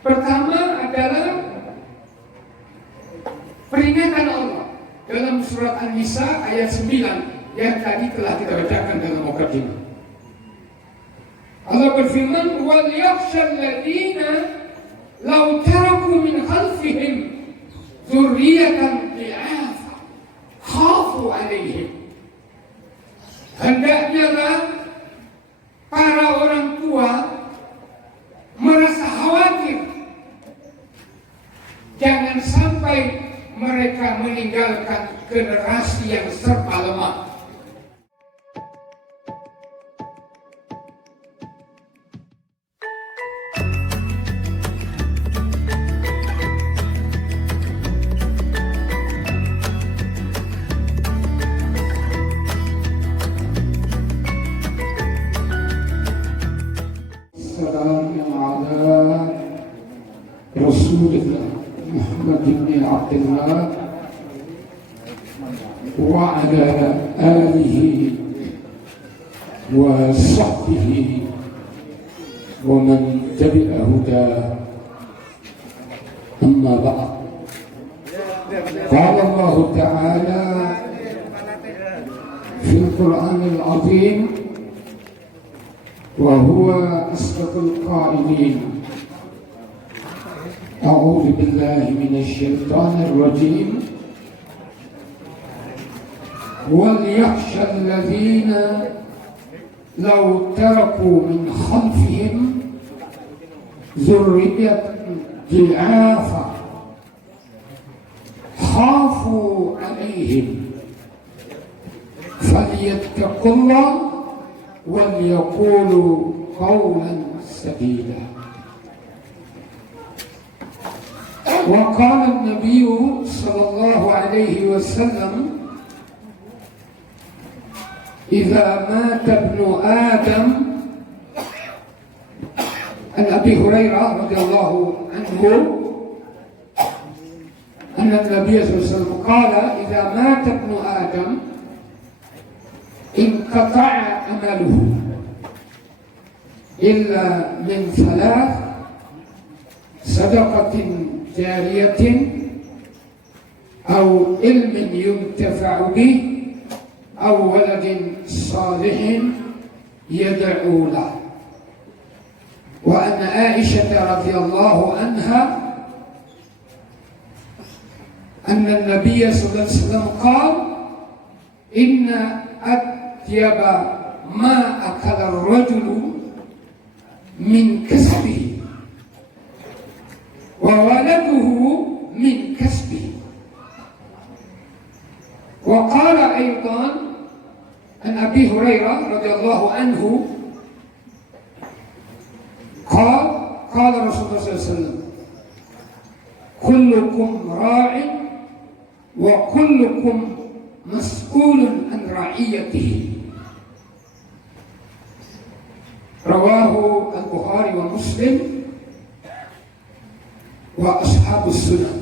Pertama adalah peringatan Allah dalam surat An-Nisa ayat 9 yang tadi telah kita bacakan dalam mukadimah. Allah berfirman, "Wal yakhshal ladzina law taraku min khalfihim dzurriyyatan dhi'afa khafu 'alaihim." Hendaknya para orang tua merasa khawatir jangan sampai mereka meninggalkan generasi yang serba lemah. Rasulullah Muhammad bin Abdullah wa ala alihi wa sahbihi wa man tabi'a huda amma ba'd. Qala Allah Ta'ala fi al-Qur'an al-'azim wa huwa asdaqul qa'ilin. أعوذ بالله من الشيطان الرجيم وليخشى الذين لو تركوا من خلفهم ذرية ضعافا خافوا عليهم فليتقوا الله وليقولوا قولا سديدا. وقال النبي صلى الله عليه وسلم إذا مات ابن آدم عن أبي هريرة رضي الله عنه أن النبي صلى الله عليه وسلم قال إذا مات ابن آدم انقطع عمله إلا من ثلاث: صدقة جارية أو علم ينتفع به أو ولد صالح يدعو له. وأن عائشة رضي الله عنها أن النبي صلى الله عليه وسلم قال إن أطيب ما أكل الرجل من كسبه وولده من كسبه. وقال أيضا عن أبي هريرة رضي الله عنه قال رسول الله صلى الله عليه وسلم كلكم راع وكلكم مسؤول عن رعيته. رواه البخاري ومسلم وأصحاب السنن.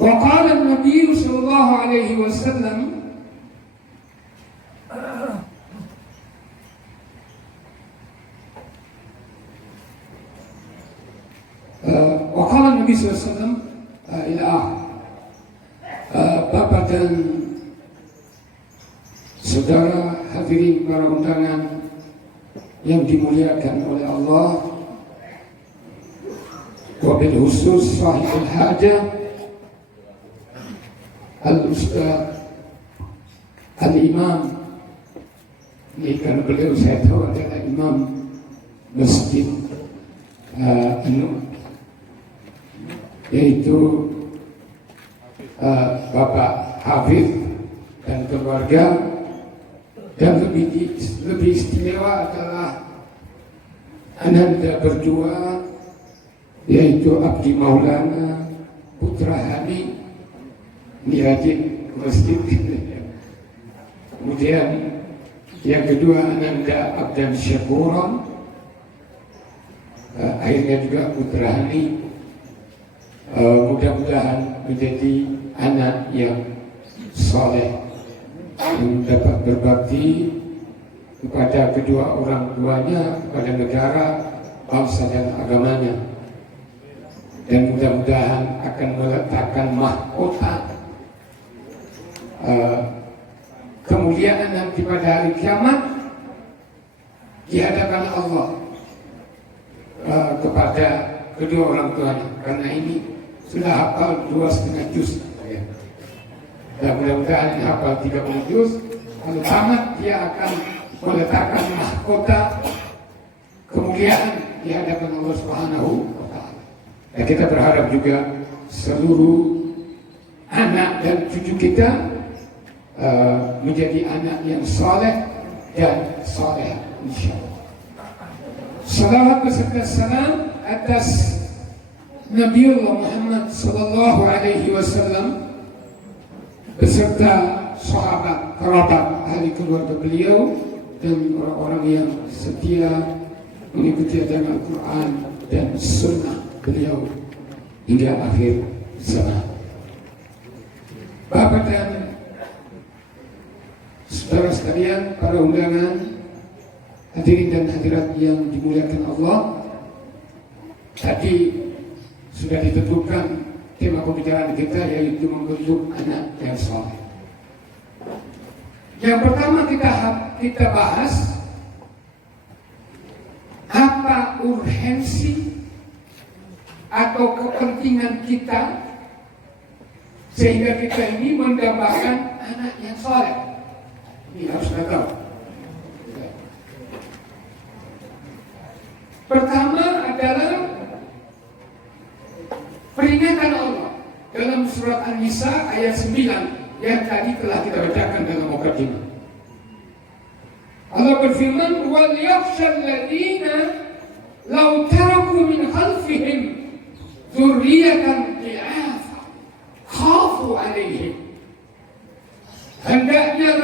وقال النبي صلى الله عليه وسلم وقال النبي صلى الله عليه وسلم إلى Bapak dan saudara hadirin para undangan yang dimuliakan oleh Allah, wabil khusus sahibul hajah al-ustaz al-imam, ini karena beliau saya tahu adalah imam masjid yaitu Bapak Hafiz dan keluarga, dan lebih istimewa adalah ananda berdua, yaitu Abdi Maulana Putra Hani Nirajin Masjid. Kemudian yang kedua Ananda Abdan Syakuron, akhirnya juga Putra Hani. Mudah-mudahan menjadi anak yang soleh, yang dapat berbakti kepada kedua orang tuanya, kepada negara, bangsa dan agamanya, dan mudah-mudahan akan meletakkan mahkota kemuliaan nanti pada hari kiamat di hadapan Allah kepada kedua orang tuanya, karena ini sudah hafal 2,5 juz ya. Dan mudah-mudahan ini hafal 30 juz. Kalau tamat dia akan meletakkan mahkota kemuliaan di hadapan Allah Subhanahu wa Ta'ala. Dan kita berharap juga seluruh anak dan cucu kita menjadi anak yang saleh dan saleh, insyaallah. Salawat beserta salam atas Nabiullah Muhammad sallallahu alaihi wasallam beserta sahabat, kerabat, ahli keluarga beliau dan orang-orang yang setia mengikuti ajaran Al-Quran dan Sunnah beliau hingga akhir zaman. Bapak dan saudara sekalian, para undangan, hadirin dan hadirat yang dimuliakan Allah, tadi sudah ditentukan tema pembicaraan kita, yaitu membentuk anak yang saleh. Yang pertama kita bahas apa urgensi atau kepentingan kita sehingga kita ini mendapatkan anak yang saleh. Ini harus kita tahu. Pertama adalah peringatan Allah dalam surat An-Nisa ayat 9 yang tadi telah kita bacakan dalam mukadimah. Allah berfirman, "Wal yakhshal ladzina law taraku min khalfihim dzurriyyatan dhi'afa khafu 'alaihim." Hendaknya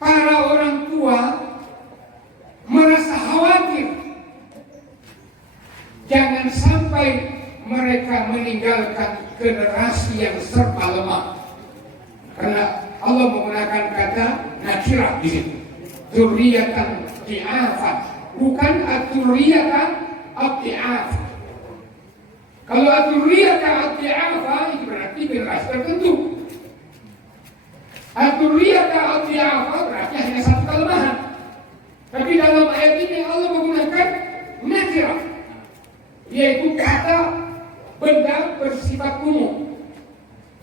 para orang tua merasa khawatir jangan sampai mereka meninggalkan generasi yang serba lemah. Karena Allah menggunakan kata nakirah di situ. Dzurriyyatan dhi'afan, bukan dzurriyyatan ad-dhi'af. Kalau dzurriyyatan ad-dhi'afa itu berarti generasi tertentu. Dzurriyyatan ad-dhi'afa berarti hanya satu kelemahan. Tapi dalam ayat ini Allah menggunakan nakirah, yaitu kata benda bersifat umum.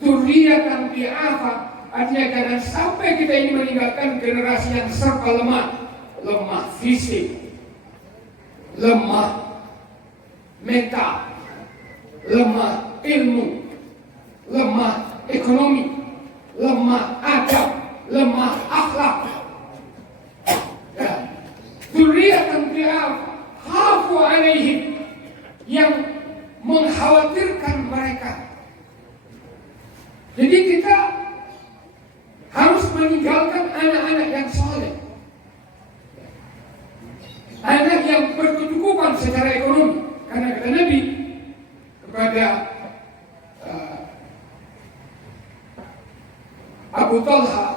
Dzurriyyatan dhi'afa artinya jangan sampai kita ini meninggalkan generasi yang serba lemah. Lemah fisik, lemah mental, lemah ilmu, lemah ekonomi, lemah adab, lemah akhlak. Dzurriyyatan dhi'afa khafu 'alaihim, yang mengkhawatirkan mereka. Jadi kita harus meninggalkan anak-anak yang saleh, anak yang berkecukupan secara ekonomi. Karena kata Nabi kepada Abu Talha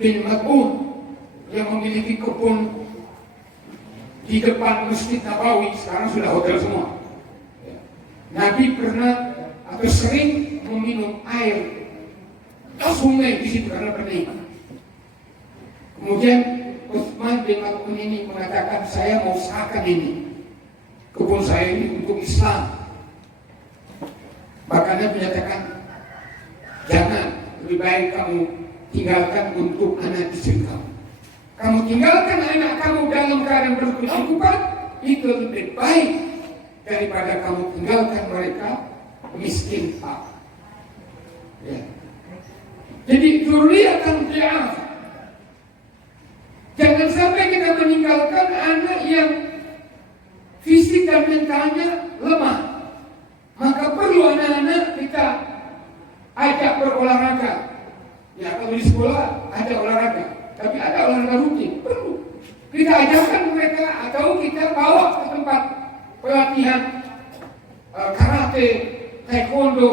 bin Mas'ud yang memiliki kebun di depan Masjid Nabawi, sekarang sudah hotel semua. Nabi pernah atau sering meminum air sungai di situ karena benih. Kemudian Utsman bin Affan ini mengatakan, saya mau serahkan ini kebun saya ini untuk Islam. Maka Nabi menyatakan, jangan, lebih baik kamu tinggalkan untuk anak istri kamu. Kamu tinggalkan anak kamu dalam keadaan berkecukupan, itu lebih baik daripada kamu tinggalkan mereka miskin pak. Ya. Jadi dzurriyyatan dhi'afa. Jangan sampai kita meninggalkan anak yang fisik dan mentalnya lemah. Maka perlu anak-anak kita ajak berolahraga. Ya, kalau di sekolah ada olahraga, tapi ada olahraga rutin, perlu kita ajarkan mereka atau kita bawa ke tempat pelatihan karate, taekwondo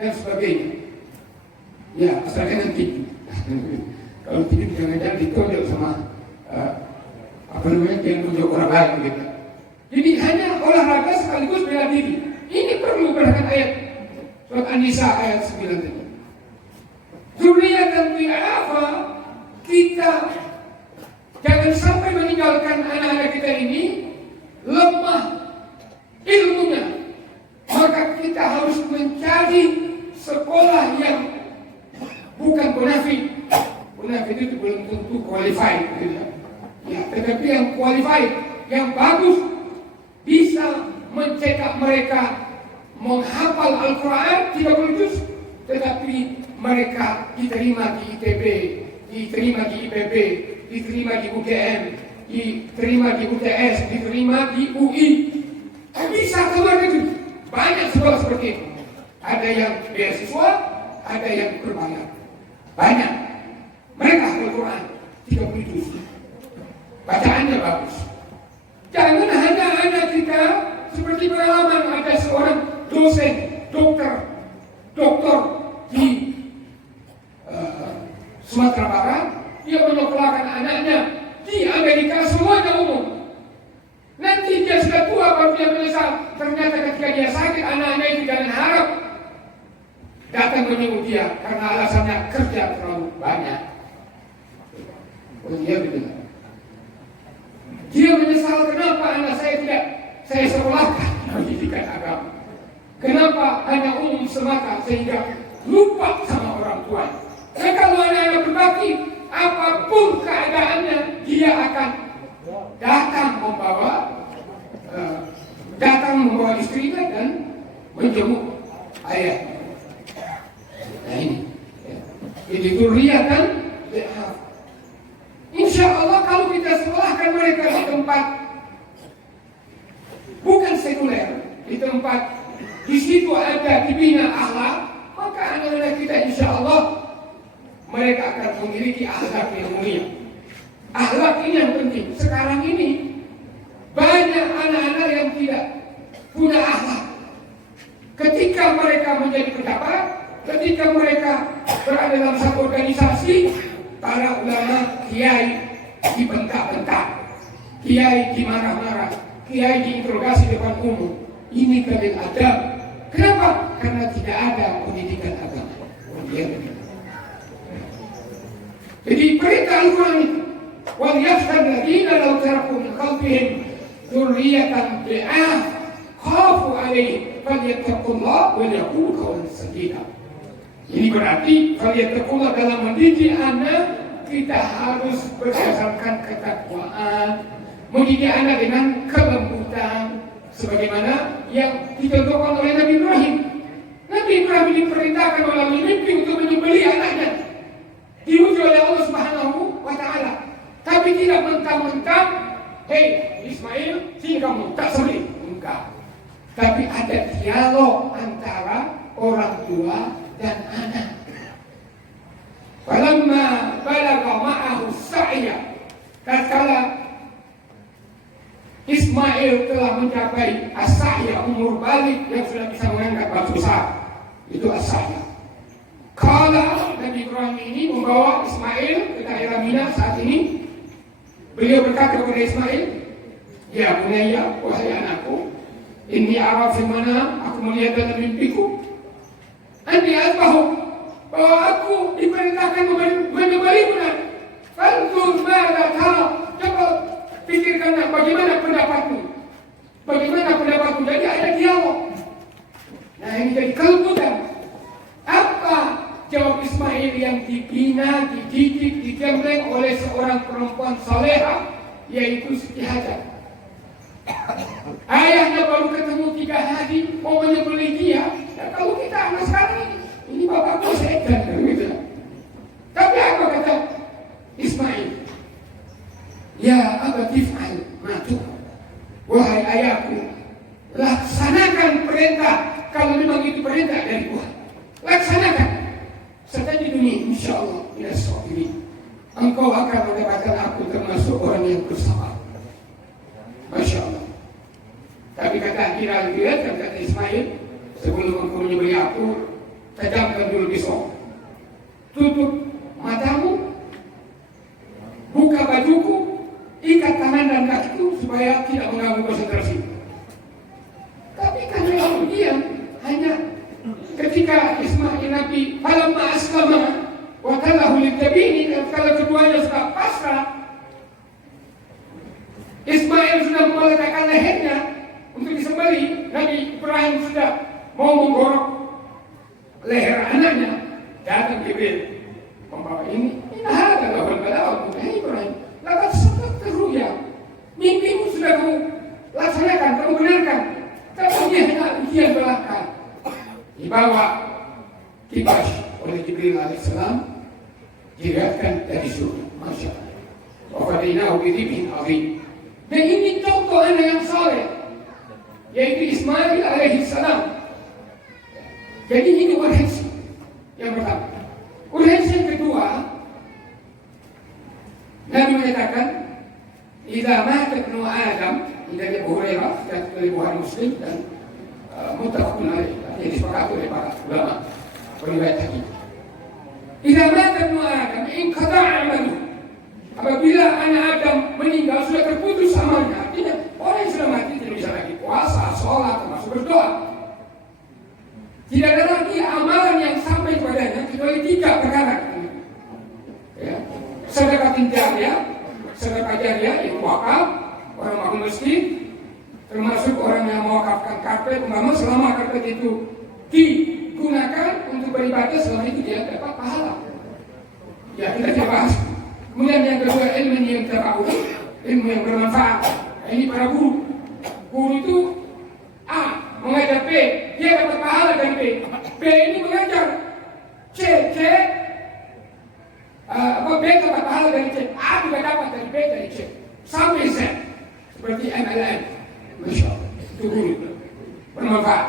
dan sebagainya. Ya, asalkan nanti kalau tidak jangan-jangan ditonjol sama Jangan tunjuk orang lain gitu. Jadi hanya olahraga sekaligus bela diri. Ini perlu perhatikan ayat surat An-Nisa ayat 9 tadi. Dzurriyyatan bi'afa, kita jangan sampai meninggalkan anak-anak kita ini lemah ilmunya. Maka kita harus mencari sekolah yang bukan munafik. Munafik itu belum tentu qualified, gitu ya. Tetapi yang qualified, yang bagus, bisa mencetak mereka menghafal Al-Quran 30 juz, tetapi mereka diterima di ITB, diterima di IPB, diterima di UGM, diterima di UTS, diterima di UI. Bisa keluar negeri. Banyak sekolah seperti itu. Ada yang beasiswa, ada yang berbayar. Banyak. Mereka Al-Quran 30 juz. Bacaannya bagus. Jangan hanya anak kita seperti pengalaman ada seorang dosen, doktor di Sumatera Barat. Dia menyekolahkan anaknya di Amerika, semuanya umum. Nanti dia sudah tua baru dia menyesal. Ternyata ketika dia sakit, anak-anak itu jangan harap datang menyebut dia karena alasannya kerja terlalu banyak. Dia benar. Dia menyesal, kenapa anak saya tidak saya sekolahkan pendidikan agama. Kenapa hanya umum semata sehingga lupa sama orang tua. Dan kalau anak-anak berbakti, apapun keadaannya, dia akan datang membawa istrinya dan menjenguk ayah. Nah ini, jadi dzurriyyatan bi'af. Insya Allah kalau kita sekolahkan mereka di tempat bukan sekuler, di tempat di situ ada dibina akhlak, maka anak-anak kita insya Allah mereka akan memiliki akhlak yang mulia. Akhlak ini yang penting. Sekarang ini banyak anak-anak yang tidak punya akhlak. Ketika mereka menjadi pejabat, ketika mereka berada dalam satu organisasi, para ulama, kiai dibentak-bentak, kiai dimarah-marah, kiai diinterogasi depan umum. Ini kadang adab. Kenapa? Karena tidak ada pendidikan agama. Jadi perintah Al-Quran itu, wal yakhshal ladzina law taraku min khalfihim dzurriyyatan bi'af khafu 'alaihim falyattaqullaha wa yaqulu qawlan sadida. Ini berarti falyattaqullaha dalam mendidik anak kita harus berdasarkan ketakwaan, mendidik anak dengan kelembutan sebagaimana yang dicontohkan oleh Nabi Ibrahim. Nabi Ibrahim diperintahkan melalui mimpi untuk menyembelih anaknya. Diuji oleh Allah Subhanahu wa Ta'ala, tapi tidak mentang-mentang, hei Ismail, sini kamu tak sembelih, enggak. Tapi ada dialog antara orang tua dan anak. Falamma balagha ma'ahu sa'ya, tatkala Ismail telah mencapai as-sa'ya, umur balik yang sudah bisa mengangkat batu besar, itu as-sa'ya. Kala Nabi Ibrahim ini membawa Ismail ke daerah Mina saat ini. Beliau berkata kepada Ismail, ya bunayya, wahai anakku, inni ara fil manam, aku melihat dalam mimpiku, anni azbahu, bahwa aku diperintahkan menyembelihmu. Fanzur ma'adha tara, coba pikirkan bagaimana pendapatmu. Bagaimana pendapatmu? Jadi ada dialog. Nah ini jadi kelembutan. Apa jawab Ismail yang dibina, dididik, digembleng oleh seorang perempuan salehah, yaitu Siti Hajar. Ayahnya baru ketemu 3 hari mau menyembelih dia. Dan kalau kita anak sekarang ini bapakku segan gitu. Tapi apa kata Ismail? Ya abatif'al matu. Wahai ayahku, laksanakan perintah kalau memang itu perintah dari Tuhan. Laksanakan. Satajiduni insyaallah minas sabirin. Engkau akan mendapatkan aku termasuk orang yang bersabar. Masya Allah. Tapi kata kata Ismail, sebelum engkau menyembelih aku, tajamkan dulu pisau. Tutup matamu, buka bajuku, ikat tangan supaya tidak mengganggu konsentrasi. Tapi karena kemudian hanya ketika Ismail Nabi falamma aslama wa tallahu liljabini, kalau keduanya sudah pasrah, Ismail sudah meletakkan lehernya untuk disembelih, Nabi Ibrahim sudah mau menggorok leher anaknya, datang Jibril membawa ini ada lahul bala'u ya Ibrahim, laqad sadaqta ru'ya, mimpimu sudah kamu laksanakan, kamu benarkan. Kemudian ujian belakang dibawa Kibash oleh Jibril alaihissalam, dilihatkan dari surga. Masya Allah. Wa fadainahu bidhibhin azim. Dan ini contoh anak yang saleh, yaitu Ismail alaihissalam. Jadi ini urgensi yang pertama. Urgensi yang kedua, Nabi menyatakan, "Idza mata ibnu Adam," dari Abu Hurairah dan dari Bukhari Muslim dan muttafaqun alaih, yang disepakati oleh para ulama periwayat hadis. Idza mata ibnu Adam inqata'a 'amaluhu. Apabila anak Adam meninggal sudah terputus amalnya. Artinya orang yang sudah mati tidak bisa lagi puasa, sholat, termasuk berdoa. Tidak ada lagi amalan yang sampai kepadanya kecuali 3 perkara. Ya. Sedekah jariyah, sedekah jariyah yang wakaf, orang bangun masjid, termasuk orang yang mewakafkan karpet, umpama selama karpet itu digunakan untuk beribadah, selama itu dia dapat pahala. Ya, kita tidak bahas. Kemudian yang kedua, ilmu yang terbaru, ilmu yang bermanfaat. Ini para guru. Guru itu A mengajar B, dia dapat pahala dari B. B ini mengajar C B dapat pahala dari C. A juga dapat dari B dari C. Sampai Z. Seperti MLM, Masya Allah, itu guru bermanfaat.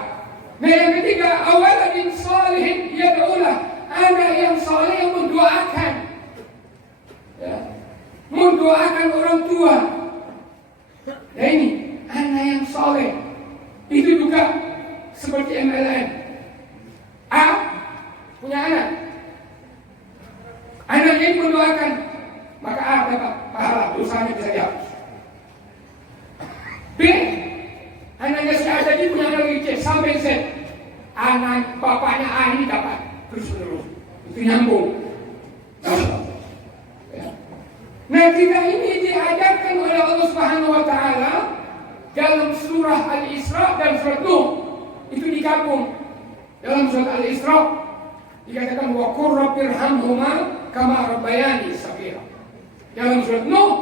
Nah yang ketiga, awaladin salihin yad'ulah, anak yang saleh yang mendoakan, ya, mendoakan orang tua. Nah ini anak yang saleh itu juga seperti MLM. A punya anak, anaknya ini mendoakan, maka A dapat pahala, dosanya bisa dihapus. B, anaknya si A tadi punya anak lagi C sampai Z, anak bapaknya A ini dapat terus menerus, itu nyambung. Ya. Nah kita ini diajarkan oleh Allah Subhanahu Wa Taala dalam surah Al-Isra dan surah Nuh, itu digabung. Dalam surah Al-Isra dikatakan wa qur rabbirhamhuma kama rabbayani shaghira. Dalam surah Nuh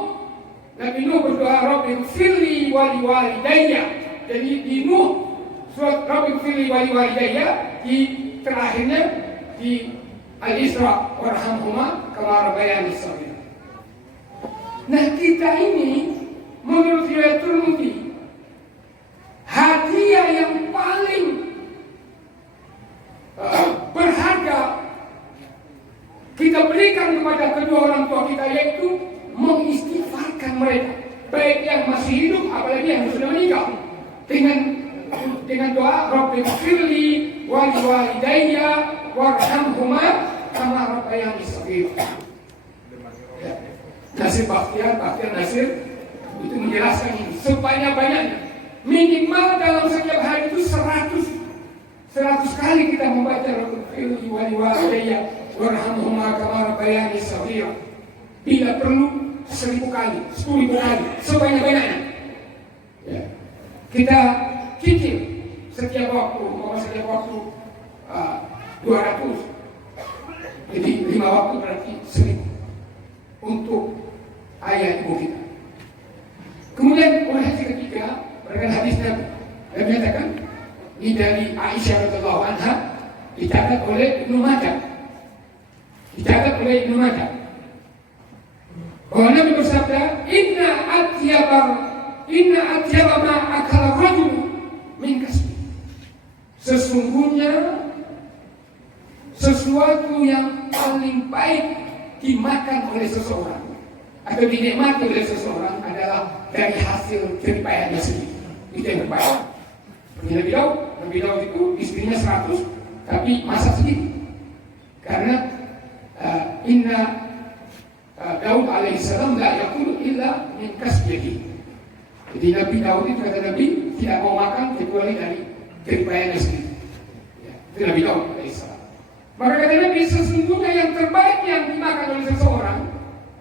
Nabi Nuh berdoa, Rabbi firli wali walidayya. Jadi di Nuh, surat Rabbi firli wali walidayya, di terakhirnya di Al-Isra warhamhuma kama rabbayani shaghira. Nah kita ini menurut riwayat Tirmidzi, hadiah yang paling berharga kita berikan kepada kedua orang tua kita, yaitu mengistighfarkan mereka, baik yang masih hidup apalagi yang sudah meninggal, dengan doa Rabbi firli wali walidayya warhamhuma kama rabbayani shaghira. Nasir Bakhtiar Nasir itu menjelaskan ini sebanyak-banyaknya, minimal dalam setiap hari itu 100 kali kita membaca Rabbi firli wali walidayya warhamhuma kama rabbayani shaghira. Bila perlu 1000 kali, 10.000 kali, sebanyak-banyaknya. Ya. Kita cicil setiap waktu, 200. Jadi 5 waktu berarti 1000 untuk ayah ibu kita. Kemudian hadis ketiga, berdasarkan hadis Nabi, dia menyatakan ini dari Aisyah radhiyallahu anha, dicatat oleh Ibnu Majah. Bahwa Nabi bersabda, Inna atyaba ma akala rajul min kasbi. Sesungguhnya sesuatu yang paling baik dimakan oleh seseorang atau dinikmati oleh seseorang adalah dari hasil jeripayahnya sendiri. Itu yang terbaik. Seperti Nabi Daud itu istrinya 100, tapi masak sendiri. Karena Inna Daud alaihissalam la yaqulu illa min kasbihi. Jadi Nabi Daud itu kata Nabi tidak mau makan kecuali dari keripayannya sendiri. Ya, itu Nabi Daud alaihissalam. Maka kata Nabi, sesungguhnya yang terbaik yang dimakan oleh seseorang,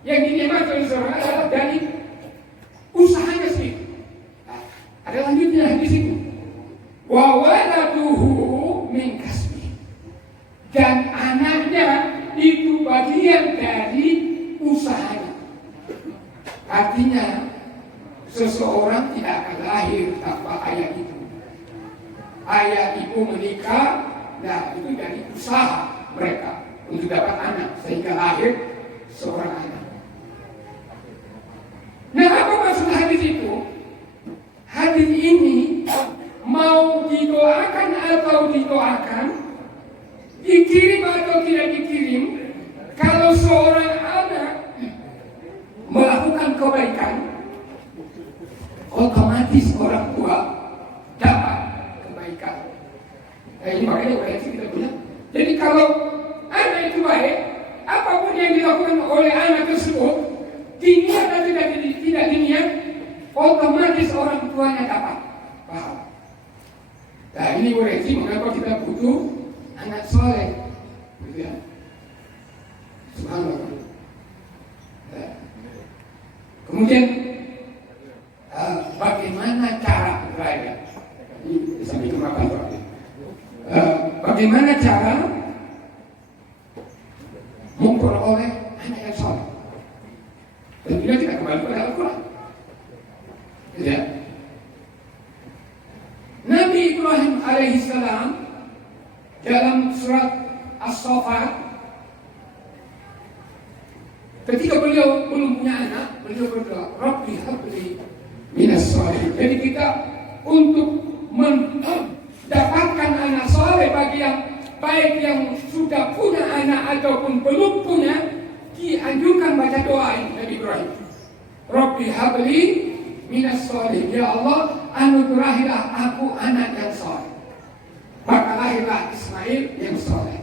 yang dinikmati oleh seseorang adalah dari usahanya sendiri. Nah, ada lanjutnya di situ. Wa waladuhu min kasbi. Dan anaknya itu bagian dari usahanya. Artinya seseorang tidak akan lahir tanpa ayah ibu. Ayah ibu menikah, nah itu dari usaha mereka untuk dapat anak sehingga lahir seorang anak. Nah, apa maksud hadis itu? Hadis ini mau didoakan atau didoakan, dikirim atau tidak dikirim, kalau seorang anak melakukan kebaikan, otomatis orang tua dapat kebaikan. Ini makanya wajib kita punya. Jadi kalau anak itu baik, apapun yang dilakukan oleh anak tersebut, diniat atau tidak diniat, otomatis orang tuanya dapat. Paham? Nah, ini wajib mengapa kita butuh anak soleh, gitu ya. Subhanallah. Nah, kemudian bagaimana cara belajar? Ini sampai kemakan bagaimana cara memperoleh anak yang soleh? Tentunya kita kembali pada Al-Quran. Ya. Nabi Ibrahim alaihissalam dalam surat As-Saffat, ketika beliau belum punya anak, beliau berdoa, Rabbi habli minas sholihin. Jadi kita untuk mendapatkan anak soleh bagi yang baik yang sudah punya anak ataupun belum punya, dianjurkan baca doa ini Nabi Ibrahim. Rabbi habli minas sholihin. Ya Allah, anugerahilah aku anak yang soleh. Maka lahirlah Ismail yang soleh,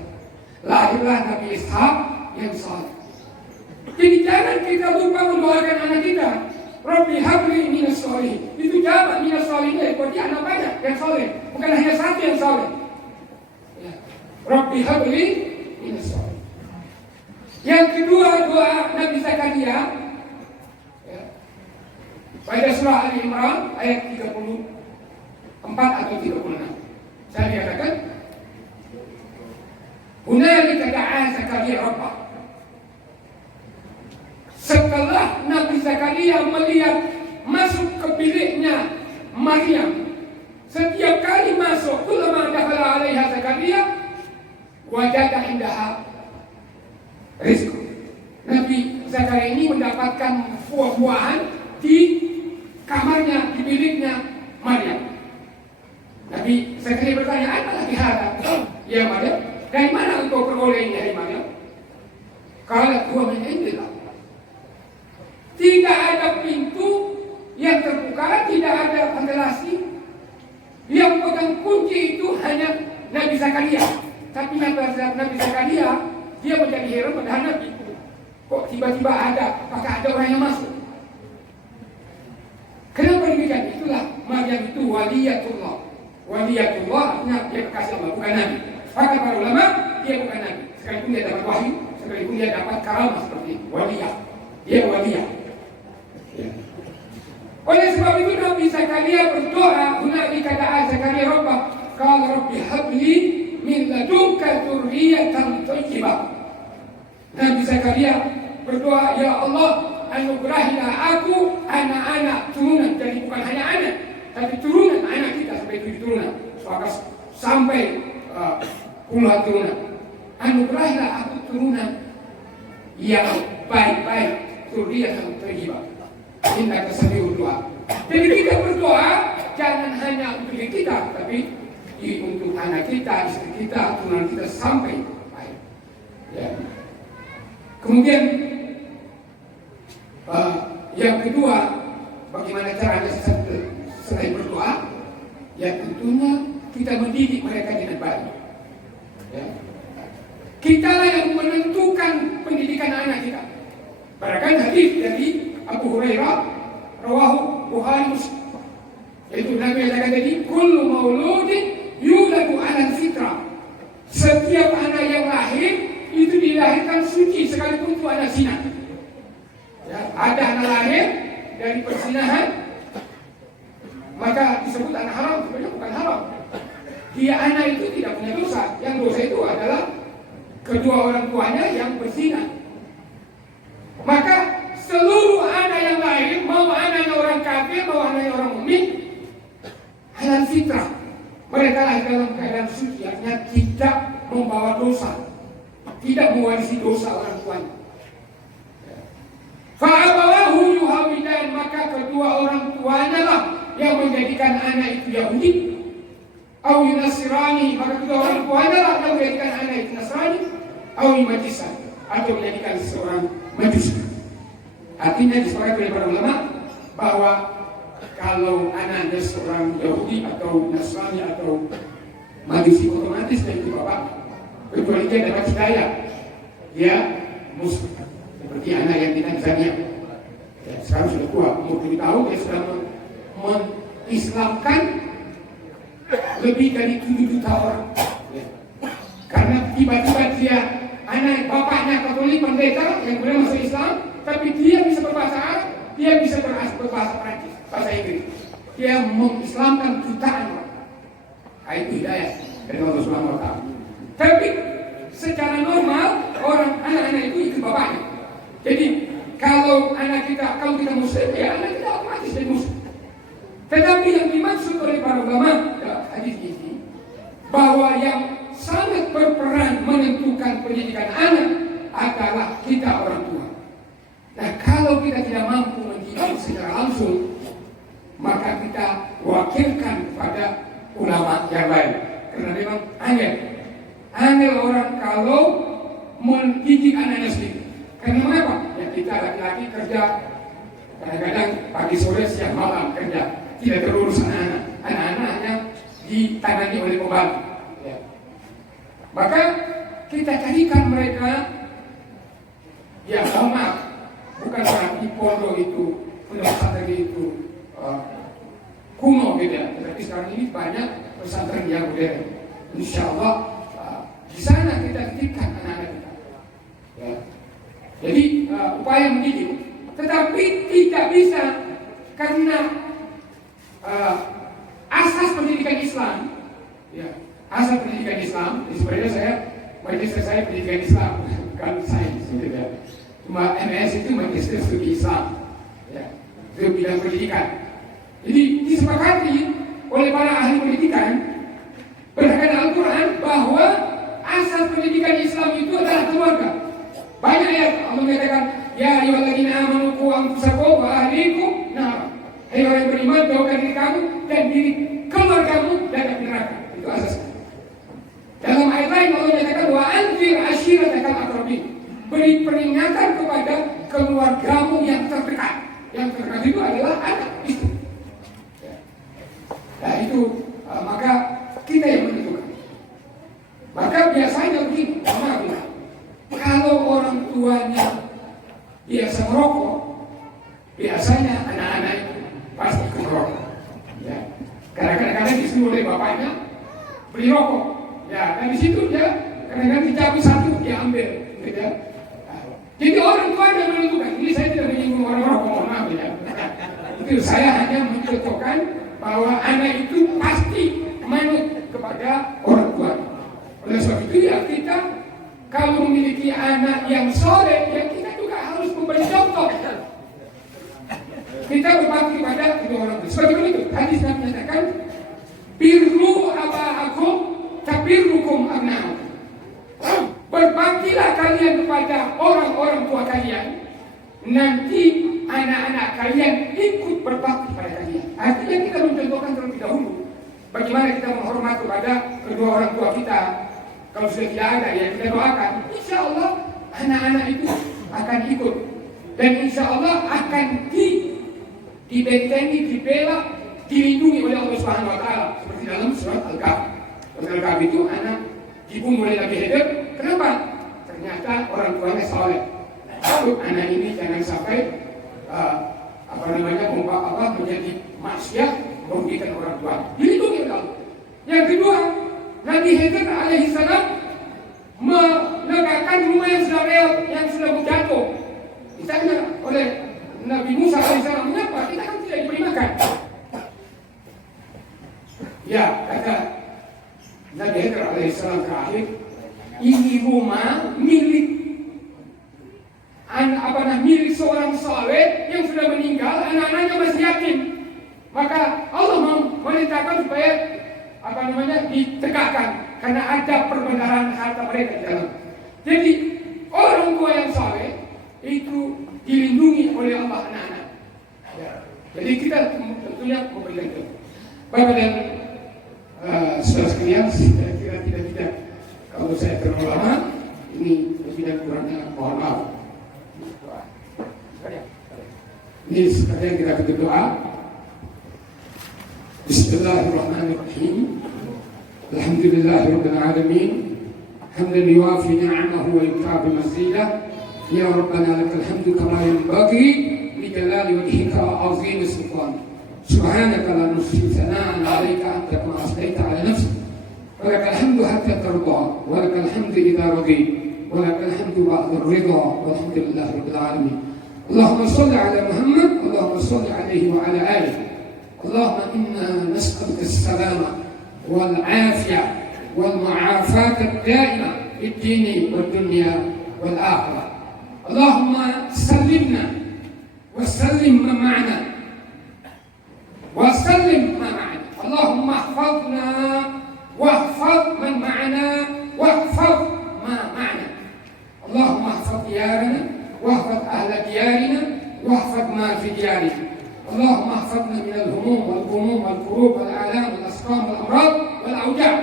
lahirlah Nabi Ishak yang soleh. Jadi jangan kita lupa mendoakan anak kita. Rabbi habli minas sholihin. Itu jawaban minas sholihin, berarti anak banyak yang soleh, bukan hanya satu yang soleh. Ya. Rabbi habli minas sholihin. Yang kedua, doa Nabi Zakaria, ya, pada surah Ali Imran ayat 34 atau 36. Saya katakan, hunalika da'a Zakaria rabbah. Setelah Nabi Zakaria melihat masuk ke biliknya Maryam, setiap kali masuk, kullama dakhala 'alaiha Zakaria wajada indaha rizq. Nabi Zakaria ini mendapatkan buah-buahan di kamarnya, di biliknya Maryam. Nabi Zakaria bertanya, apa lagi hada? Ya Maryam, dari mana engkau peroleh ini, Maryam? Qalat huwa min indillah. Tidak ada pintu yang terbuka, tidak ada ventilasi. Yang pegang kunci itu hanya Nabi Zakaria. Tapi Nabi Zakaria, dia menjadi heran pada Nabi. Kok tiba-tiba ada? Apakah ada orang yang masuk? Kenapa demikian? Itulah Maryam itu waliyatullah. Waliyatullah artinya dia kekasih Allah, bukan Nabi. Maka para ulama, dia bukan Nabi. Sekalipun dia dapat wahyu, sekalipun dia dapat karamah seperti waliyah. Dia waliyah. Ya. Oleh sebab itu Nabi Zakaria berdoa, hunalika da'a Zakaria rabbah, qala rabbi habli min ladunka dzurriyyatan thayyibah. Nabi Zakaria berdoa, ya Allah, anugerahilah aku anak-anak turunan. Jadi bukan hanya anak, tapi turunan anak kita sampai 7 turunan, sampai puluhan turunan. Anugerahilah aku turunan yang baik-baik, dzurriyyatan thayyibah. Inna kasami'ud du'a. Jadi kita berdoa jangan hanya untuk diri kita, tapi untuk anak kita, istri kita, turunan kita sampai baik. Ya. Kemudian yang kedua, bagaimana caranya selain berdoa? Ya tentunya kita mendidik mereka dengan baik. Ya. Kitalah yang menentukan pendidikan anak kita. Berdasarkan hadis dari Abu Hurairah, rawahu Bukhari Muslim. Itu Nabi katakan tadi, kullu mauludin yuladu 'alal fitrah. Setiap anak yang lahir itu dilahirkan suci sekalipun itu anak zina. Ya, ada anak lahir dari perzinahan, maka disebut anak haram, sebenarnya bukan haram. Dia anak itu tidak punya dosa. Yang dosa itu adalah kedua orang tuanya yang berzina. Maka seluruh anak yang lahir, mau anaknya orang kafir, mau anaknya orang mukmin, halal fitrah. Mereka lahir dalam keadaan suci, artinya tidak membawa dosa, tidak mewarisi dosa orang tuanya. Fa'abawahu yuhawidan, maka kedua orang tuanya lah yang menjadikan anak itu Yahudi, au Nasrani, maka kedua orang tuanya lah yang menjadikan anak itu Nasrani, au Majusi, atau menjadikan seorang Majusi. Artinya disepakati oleh para ulama bahwa kalau anaknya seorang Yahudi atau Nasrani atau Majusi, otomatis dia itu bapak, kecuali dia dapat hidayah, dia Muslim. Seperti anak yang di Tanzania, ya, sekarang sudah tua, umur 7 tahun, dia sudah mengislamkan lebih dari 7 juta orang. Ya. Karena tiba-tiba dia, anak bapaknya Katolik pendeta yang kemudian masuk Islam, tapi dia bisa berbahasa Arab, dia bisa berbahasa Prancis, bahasa Inggris. Dia mengislamkan jutaan orang. Itu hidayah dari Allah Subhanahu wa Ta'ala. Tapi secara normal orang anak-anak itu ikut bapaknya. Jadi kalau kita Muslim, ya anak kita otomatis jadi Muslim. Tetapi yang dimaksud oleh para ulama hadis ini, bahwa yang sangat berperan menentukan pendidikan anak adalah kita orang tua. Nah, kalau kita tidak mampu mendidik secara langsung, maka kita wakilkan kepada ulama yang lain. Karena memang angel orang kalau mendidik anaknya sendiri. Karena mengapa? Ya kita laki-laki kerja kadang-kadang pagi sore siang malam kerja, tidak terurus anak-anak. Anak-anak hanya ditangani oleh pembantu. Ya. Maka kita carikan mereka, ya maaf, bukan berarti pondok itu, pesantren itu kuno beda. Tapi sekarang ini banyak pesantren yang modern. Insya Allah di sana kita titipkan anak-anak kita. Ya. Jadi upaya mendidik, tetapi tidak bisa karena asas pendidikan Islam, ya, asas pendidikan Islam. Sebenarnya magister saya pendidikan Islam, bukan sains, gitu ya. Cuma MS itu magister studi Islam, ya, itu bidang pendidikan. Jadi disepakati oleh para ahli pendidikan berdasarkan Al-Quran bahwa asas pendidikan Islam itu adalah keluarga. Banyak ayat Allah mengatakan, ya ayyuhalladzina amanu qu anfusakum wa ahlikum nar. Hai orang yang beriman, jauhkan diri kamu dan diri keluargamu dari neraka. Itu asasnya. Dalam ayat lain Allah menyatakan wa anzir ashiratakal aqrabin. Beri peringatan kepada keluargamu yang terdekat. Yang terdekat itu adalah anak, istri. Nah itu maka kita yang menentukan. Maka biasanya begini, kalau orang tuanya biasa merokok, biasanya anak-anak itu pasti merokok. Ya. Karena kadang-kadang disuruh oleh bapaknya beli rokok. Ya, dan di situ dia kadang-kadang dicabut satu, dia ambil. Gitu ya. Jadi orang tua yang menentukan. Ini saya tidak menyinggung orang rokok, mohon maaf ya. Itu saya hanya mencontohkan bahwa anak itu pasti manut kepada orang tua. Oleh sebab itu ya kita kalau memiliki anak yang soleh, ya kita juga harus memberi contoh. Kita berbakti pada kedua orang tua. Sebagaimana itu, hadis Nabi menyatakan, birru aba'akum tabirrukum abna'akum. Berbaktilah kalian kepada orang-orang tua kalian, nanti anak-anak kalian ikut berbakti pada kalian. Artinya kita mencontohkan terlebih dahulu bagaimana kita menghormat kepada kedua orang tua kita. Kalau sudah tidak ada, ya kita doakan. Insya Allah anak-anak itu akan ikut. Dan insya Allah akan dibentengi, dibela, dilindungi oleh Allah Subhanahu wa Ta'ala. Seperti dalam surat Al-Kahf. Al-Kahf itu anak dibunuh oleh Nabi Khidir. Kenapa? Ternyata orang tuanya soleh. Anak ini jangan sampai menjadi maksiat merugikan orang tua. Dilindungi oleh Allah. Yang kedua, Nabi Khidir alaihissalam menegakkan rumah yang sudah reot, yang sudah jatuh. Misalnya oleh Nabi Musa alaihissalam, mengapa kita kan tidak diberi makan? Ya, kata Nabi Khidir alaihissalam terakhir, ini rumah milik milik seorang saleh yang sudah meninggal, anak-anaknya masih yatim. Maka Allah memerintahkan supaya ditegakkan karena ada perbenaran harta mereka di dalam. Jadi orang tua yang saleh itu dilindungi oleh Allah anak-anak. Ya. Jadi kita tentunya memberikan itu. Bapak dan saudara sekalian, saya kira tidak kalau saya terlalu lama, ini tidak kurangnya mohon maaf. Ini sekalian kita berdoa. Bismillahirrahmanirrahim. Alhamdulillahirabbil alamin. Hamdan yuwafi ni'amahu wa yukafi mazidah. Ya Rabbana lakal hamdu kama yanbaghi li jalali wajhika wa 'azimi sultanik. Subhanaka la nuhsi thana'an 'alaika anta kama asnaita 'ala nafsik. Wa lakal hamdu hatta tarda, wa lakal hamdu idza radit, wa lakal hamdu ba'da ar-ridha, walhamdulillahirabbil alamin. اللهم صل على محمد، اللهم صل عليه وعلى آله. اللهم إنا نسألك السلامة والعافية والمعافاة الدائمة في الدين والدنيا والآخرة. اللهم سلمنا وسلم من معنا وسلم ما معنا. اللهم احفظنا واحفظ من معنا واحفظ ما معنا. اللهم احفظ ديارنا واحفظ أهل ديارنا واحفظ ما في ديارنا. اللهم احفظنا من الهموم والغموم والكروب والآلام والأسقام والأمراض والأوجاع،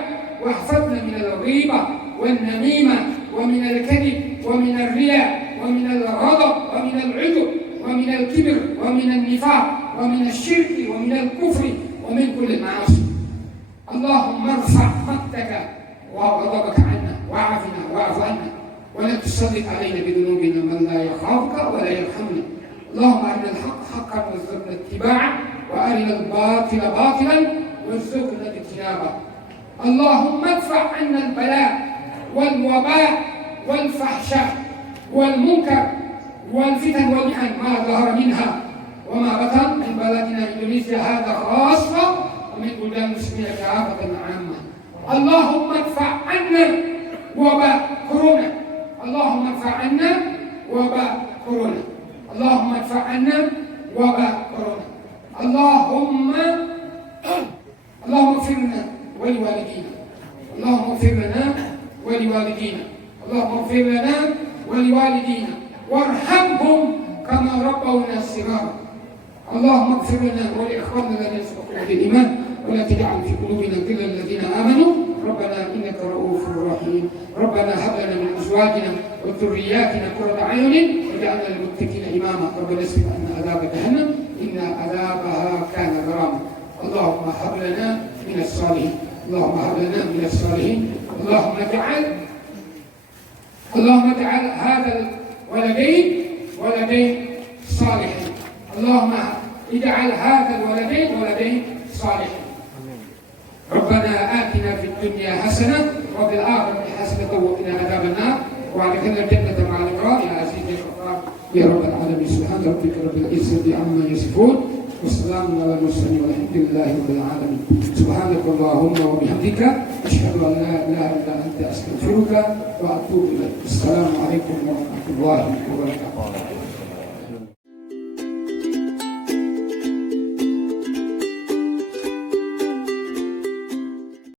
واحفظنا من الغيبة والنميمة ومن الكذب ومن الرياء ومن الغضب ومن العجب ومن الكبر ومن النفاق ومن الشرك ومن الكفر ومن كل المعاصي. اللهم ارفع مقتك وغضبك عنا وعافنا واعف عنا، ولا تسلط علينا بذنوبنا من لا يخافك ولا يرحمنا. اللهم أرنا الحق حقا وارزقنا اتباعه، وأرنا الباطل باطلا وارزقنا اجتنابه. اللهم ادفع عنا البلاء والوباء والفحشاء والمنكر والفتن والمحن ما ظهر منها وما بطن من بلدنا إندونيسيا هذا خاصة، ومن بلدان المسلمين كافة عامة. اللهم ادفع عنا وباء كورونا. اللهم ادفع عنا وباء كورونا. اللهم ادفع عنا وباء كورونا. اللهم اغفر لنا ولوالدينا. اللهم اغفر لنا ولوالدينا. اللهم اغفر لنا ولوالدينا وارحمهم كما ربونا صغارا. اللهم اغفر لنا ولاخواننا الذين سبقونا بالايمان، ولا تجعل في قلوبنا غلا للذين امنوا ربنا انك رؤوف رحيم. ربنا هب لنا من ازواجنا وذرياتنا قرة اعين واجعلنا للمتقين اماما. ربنا اصرف عنا عذاب جهنم ان عذابها كان غراما. اللهم هب لنا من الصالحين. اللهم هب لنا من الصالحين. اللهم اجعل هذا الولدين ولدين صالحين. اللهم اجعل هذا الولدين ولدين صالحين. ربنا آتنا في الدنيا حسنة وفي الآخرة حسنة وقنا عذاب النار وادخلنا الجنة مع الأبرار يا عزيز يا غفار يا رب العالمين. سبحان ربك رب العزة عما يصفون والسلام على المرسلين والحمد لله رب العالمين. سبحانك اللهم وبحمدك أشهد أن لا إله إلا أنت أستغفرك وأتوب إليك. السلام عليكم ورحمة الله وبركاته.